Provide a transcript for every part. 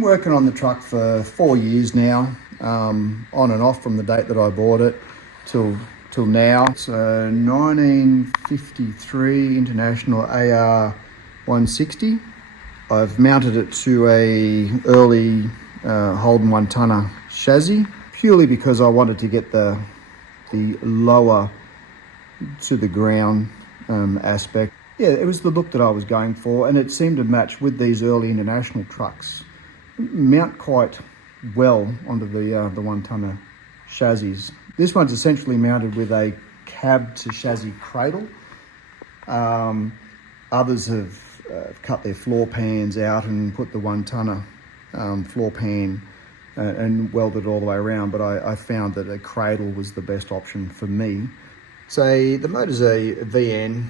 been working on the truck for 4 years now, on and off from the date that I bought it till now. It's a 1953 International AR 160. I've mounted it to a early Holden 1-tonner chassis, purely because I wanted to get the lower to the ground aspect. Yeah, it was the look that I was going for, and it seemed to match with these early international trucks. Mount quite well onto the 1-tonner chassis. This one's essentially mounted with a cab to chassis cradle. Others have cut their floor pans out and put the 1-tonner floor pan and welded all the way around, but I found that a cradle was the best option for me. So the motor's a VN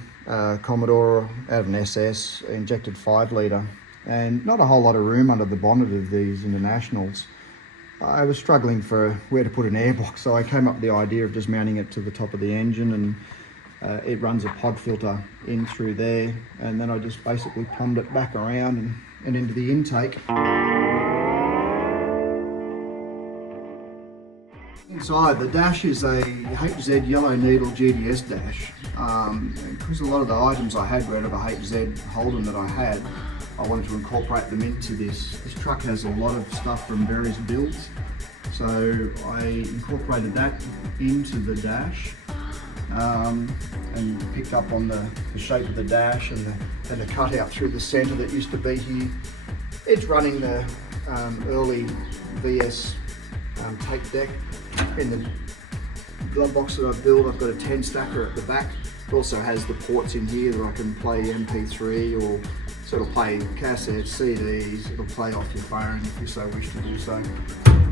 Commodore out of an SS, injected 5 litre, and not a whole lot of room under the bonnet of these Internationals. I was struggling for where to put an airbox, so I came up with the idea of just mounting it to the top of the engine, and it runs a pod filter in through there, and then I just basically plumbed it back around and into the intake. Inside, the dash is a HZ Yellow Needle GDS dash. Because a lot of the items I had were out of a HZ Holden that I had, I wanted to incorporate them into this. This truck has a lot of stuff from various builds, so I incorporated that into the dash and picked up on the shape of the dash and the cutout through the centre that used to be here. It's running the early VS tape deck. In the glove box that I've built, I've got a 10 stacker at the back. It also has the ports in here that I can play MP3 or sort of play cassettes, CDs. It'll play off your phone if you so wish to do so.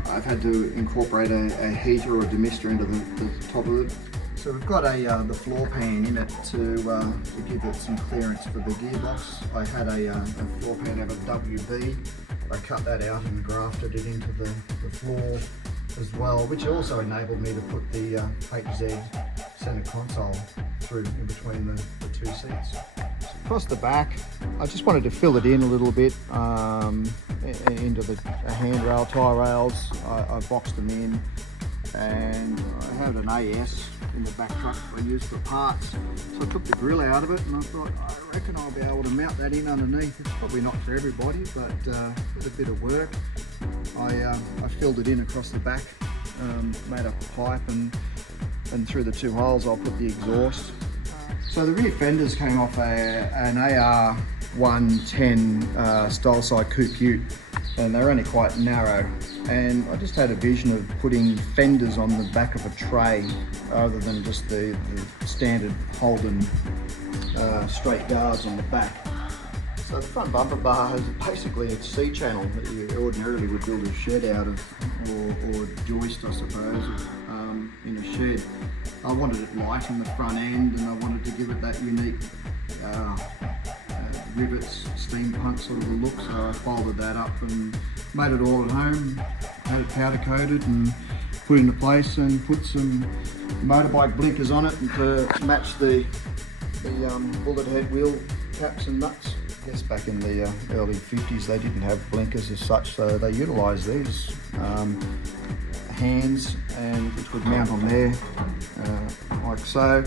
I've had to incorporate a heater or a demister into the top of it. So we've got the floor pan in it to give it some clearance for the gearbox. I had a floor pan out of WB. I cut that out and grafted it into the floor as well, which also enabled me to put the HZ center console through in between the two seats. So across the back, I just wanted to fill it in a little bit into the handrail, tie rails. I boxed them in, and I have an AS in the back truck I use for parts. So I took the grill out of it, and I thought, I reckon I'll be able to mount that in underneath. It's probably not for everybody, but with a bit of work, I filled it in across the back, made up a pipe, and through the 2 holes I'll put the exhaust. So the rear fenders came off an AR 110 style side coupe ute, and they're only quite narrow, and I just had a vision of putting fenders on the back of a tray rather than just the standard Holden straight guards on the back. So the front bumper bar is basically a C-channel that you ordinarily would build a shed out of, or joist I suppose, in a shed. I wanted it light in the front end, and I wanted to give it that unique rivets, steampunk sort of a look, so I folded that up and made it all at home, had it powder coated and put into place, and put some motorbike blinkers on it to match the bullet head wheel caps and nuts. I guess back in the early 50s they didn't have blinkers as such, so they utilised these hands, and which would mount on there like so.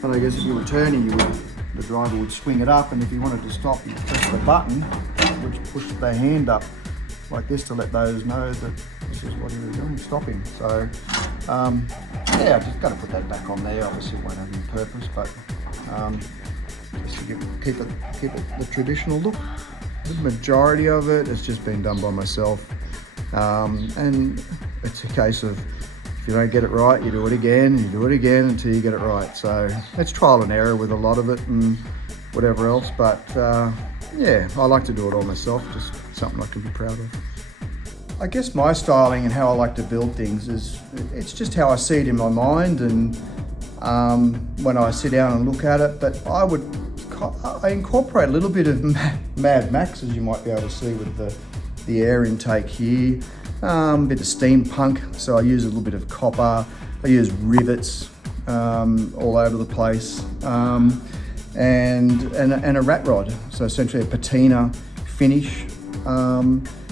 But I guess if you were turning, the driver would swing it up, and if you wanted to stop, you press the button which pushed the hand up like this to let those know that this is what he was doing, stopping. So yeah, I just got to put that back on there. Obviously it won't have any purpose, but just to keep it the traditional look. The majority of it has just been done by myself, and it's a case of, if you don't get it right, you do it again, until you get it right. So it's trial and error with a lot of it and whatever else, but yeah, I like to do it all myself, just something I can be proud of. I guess my styling and how I like to build things is, it's just how I see it in my mind, and when I sit down and look at it, but I incorporate a little bit of Mad Max, as you might be able to see with the air intake here. A bit of steampunk, so I use a little bit of copper. I use rivets all over the place, and a rat rod, so essentially a patina finish,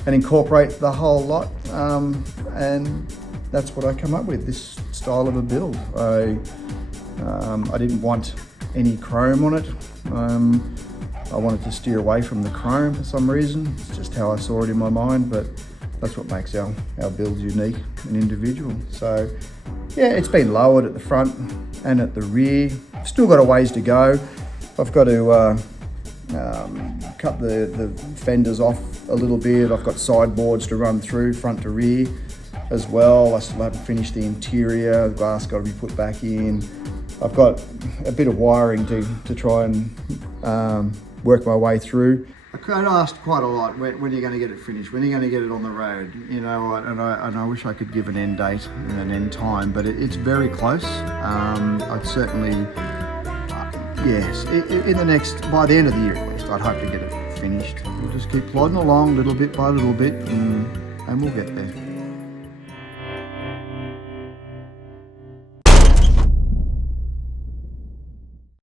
and incorporate the whole lot. And that's what I come up with, this style of a build. I didn't want any chrome on it. I wanted to steer away from the chrome for some reason. It's just how I saw it in my mind, but that's what makes our builds unique and individual. So yeah, it's been lowered at the front and at the rear. I've still got a ways to go. I've got to cut the fenders off a little bit. I've got sideboards to run through, front to rear as well. I still haven't finished the interior. The glass got to be put back in. I've got a bit of wiring to try and work my way through. I got asked quite a lot, when are you going to get it finished? When are you going to get it on the road? You know, and I wish I could give an end date and an end time, but it's very close. I'd certainly, yes, in the next, by the end of the year at least, I'd hope to get it finished. We'll just keep plodding along little bit by little bit, and we'll get there.